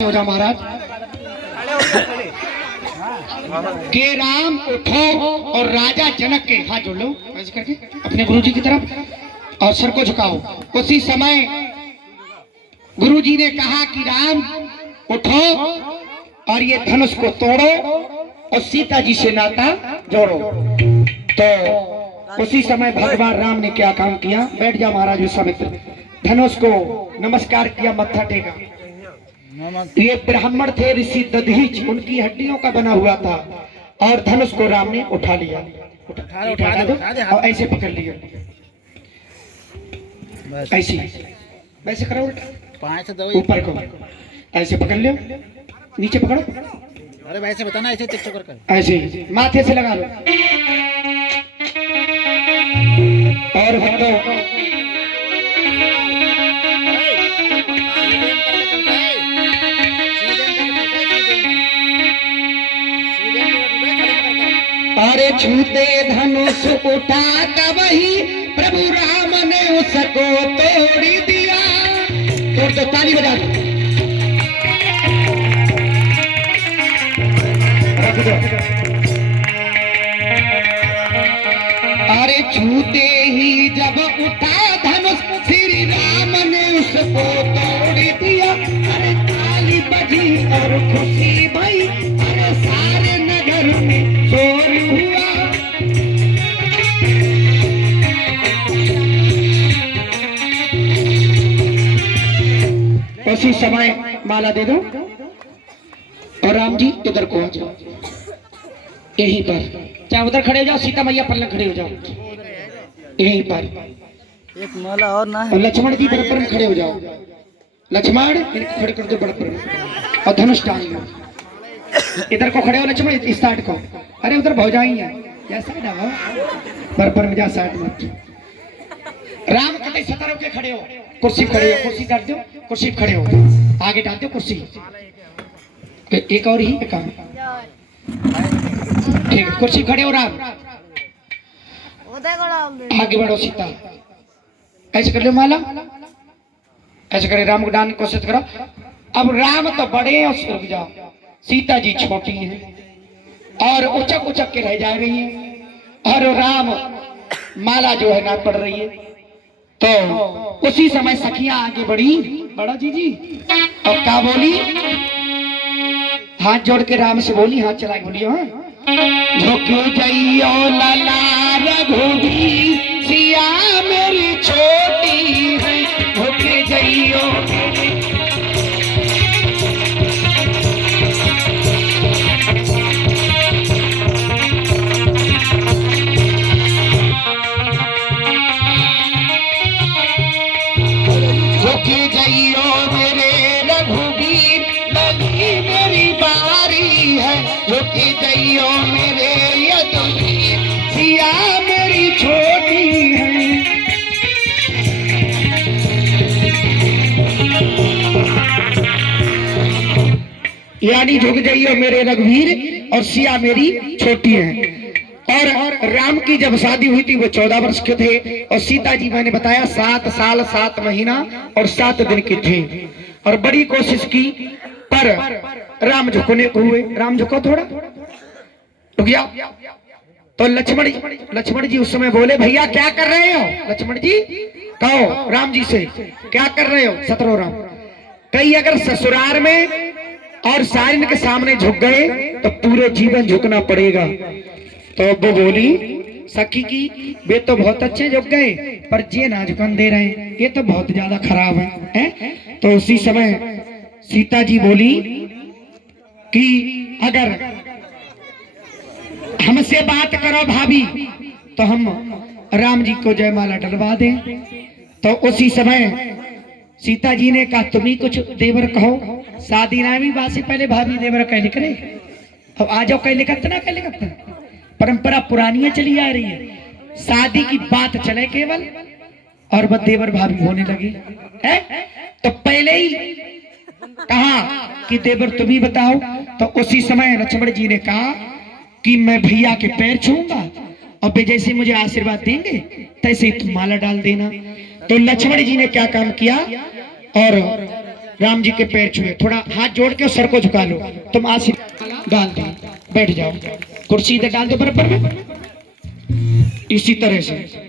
हो जा महाराज के राम उठो और राजा जनक के हाथ जोड़ लो ऐसे करके अपने गुरुजी की तरफ और सर को झुकाओ। उसी समय गुरुजी ने कहा कि राम उठो और ये धनुष को तोड़ो और सीता जी से नाता जोड़ो। तो उसी समय भगवान राम ने क्या काम किया, बैठ जा महाराज विश्वामित्र, धनुष को नमस्कार किया, मत्था टेका। ये ब्राह्मण थे ऋषि दधीच, उनकी हड्डियों का बना हुआ था और धनुष को राम ने उठा लिया, और ऐसे पकड़ लिया, ऐसे वैसे करो, ऊपर को ऐसे पकड़ लो, नीचे पकड़ो, अरे वैसे बताना, ऐसे टिक कर ऐसे माथे से लगा लो और भगो। अरे छूते धनुष उठा का वही प्रभु राम ने उसको तोड़ दिया। तोड़ दो, ताली बजा दो, रख दो। अरे छूते ही जब उठा धनुष श्री राम ने उसको तोड़ दिया। अरे ताली बजी और खुशी भई, अरे सारे नगर में शोर हुआ। उसी समय माला दे दो और राम जी इधर को आ जाओ, यहीं पर, चाहे उधर खड़े हो जाओ, सीता मैया पल्लंग खड़े हो जाओ यहीं पर। एक माला और ना है, लक्ष्मण जी बराबर में खड़े हो जाओ, लक्ष्मण इनको खड़े कर दो बराबर और धनुष टांग लो। इधर को खड़े हो लक्ष्मण, इस साइड को, अरे उधर भौजाई है, साइड आओ, बराबर में जा, साइड में। राम कटे सतर होके खड़े हो, कुर्सी खड़े हो, कुर्सी डाल दो, कुर्सी खड़े हो, आगे डाल दो कुर्सी, एक और ही काम, ठीक है, कुर्सी खड़े हो राम, आगे बढ़ो सीता, ऐसे कर लो माला, ऐसे करे, राम को डालने की कोशिश करो। अब राम तो बड़े और रुक जाओ, सीता जी छोटी है और उचक उचक के रह जा रही है और राम माला जो है ना पड़ रही है। तो उसी समय सखियां आगे बढ़ी, बड़ा जी और क्या बोली, हाथ जोड़ के राम से बोली, हाथ चला के बोली, हाँ झुक जाइयो लाला रघुवीर, सिया मेरी छोटी है, झुक जाइयो। झुक जाइयो मेरे रघुवीर, लगी मेरी बारी है, झुक जाइयो मेरे यदुवीर, सिया मेरी छोटी है। यानी झुक जाइयो मेरे रघुवीर और सिया मेरी छोटी है। और राम की जब शादी हुई थी वो 14 वर्ष के थे और सीता जी मैंने बताया 7 साल 7 महीना और 7 दिन के थे और बड़ी कोशिश की पर राम झुकने को हुए। राम झुको, थोड़ा रुक गया। तो लक्ष्मण जी उस समय बोले, भैया क्या कर रहे हो? लक्ष्मण जी कहो राम जी से, क्या कर रहे हो? सतरो राम कहीं अगर ससुराल में और सारिन के सामने झुक गए तो पूरे जीवन झुकना पड़ेगा। तो वो बोली सखी की, वे तो बहुत अच्छे झुक गए पर जे ना झुकन दे रहे हैं, ये तो बहुत ज्यादा खराब है? तो उसी समय सीता जी बोली कि अगर हमसे बात करो भाभी तो हम राम जी को जयमाला डलवा दें। तो उसी समय सीता जी ने कहा, तुम ही कुछ देवर कहो, शादी ना भी बात से पहले भाभी देवर कह निकले, अब आ जाओ, कह निकलते ना, कह निकलते, परंपरा पुरानी चली आ रही है, शादी की बात चले केवल और बस देवर भाभी होने लगी है। तो पहले ही कहा कि देवर तुम ही बताओ। तो उसी समय लक्ष्मण जी ने कहा कि मैं भैया के पैर छूंगा और वे जैसे मुझे आशीर्वाद देंगे तैसे तुम माला डाल देना। तो लक्ष्मण जी ने क्या काम किया और राम जी के पैर छुए, थोड़ा हाथ जोड़ के सर को झुका लो, तुम आशीर्वाद डाल दो, बैठ जाओ, कुर्सी इधर डाल दो बराबर में, इसी तरह से